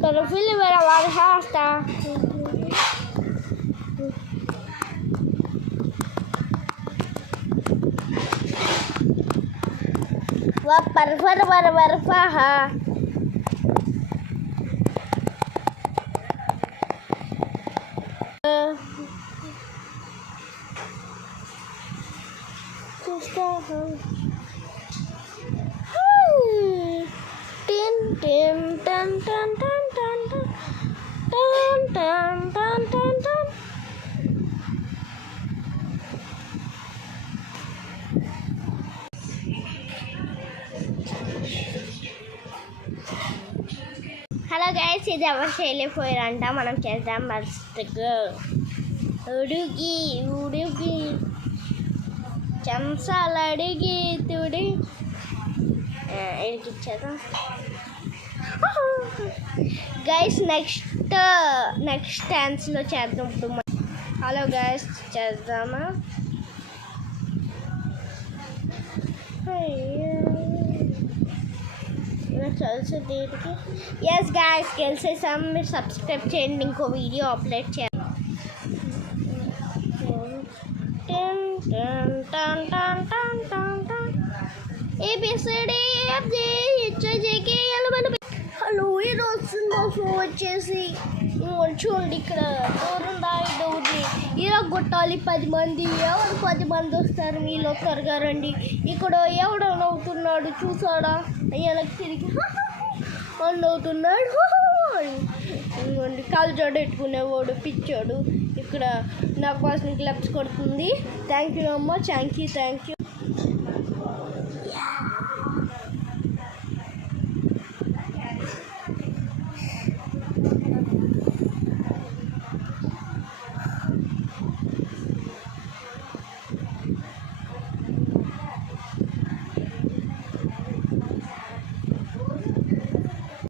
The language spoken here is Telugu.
pero Philly me la va a dejar hasta. Va para faja. Hello guys, ఇది ఎవరు చేయలేకపోయారంట, మనం చేద్దాం మస్తుగా. ఉడిగి చెంచాలు అడిగి తుడి ఇచ్చేద్దాం గైస్. నెక్స్ట్ డాన్స్లో చేద్దాం ఇప్పుడు. హలో గైస్, చేద్దామా? తెలుసు దీనికి. ఎస్ గైస్, గెలిచేసాం. మీరు సబ్స్క్రైబ్ చేయండి, ఇంకో వీడియో అప్లోడ్ చేయాలి. హలో, ఈరోజు సినిమా షో వచ్చేసి చూడండి, ఇక్కడ డోర్ ఇరగొట్టాలి 10 మంది. ఎవరు 10 మంది వస్తారు? మీలో త్వరగా రండి. ఇక్కడ ఎవడో నవ్వుతున్నాడు, చూసాడా? అయ్యాలకు తిరిగి అని నవ్వుతున్నాడు. కాలు జడెట్టుకునేవాడు పిచ్చాడు. ఇక్కడ నా కోసం క్లబ్స్ కొడుతుంది. థ్యాంక్ యూ అమ్మ, థ్యాంక్ యూ.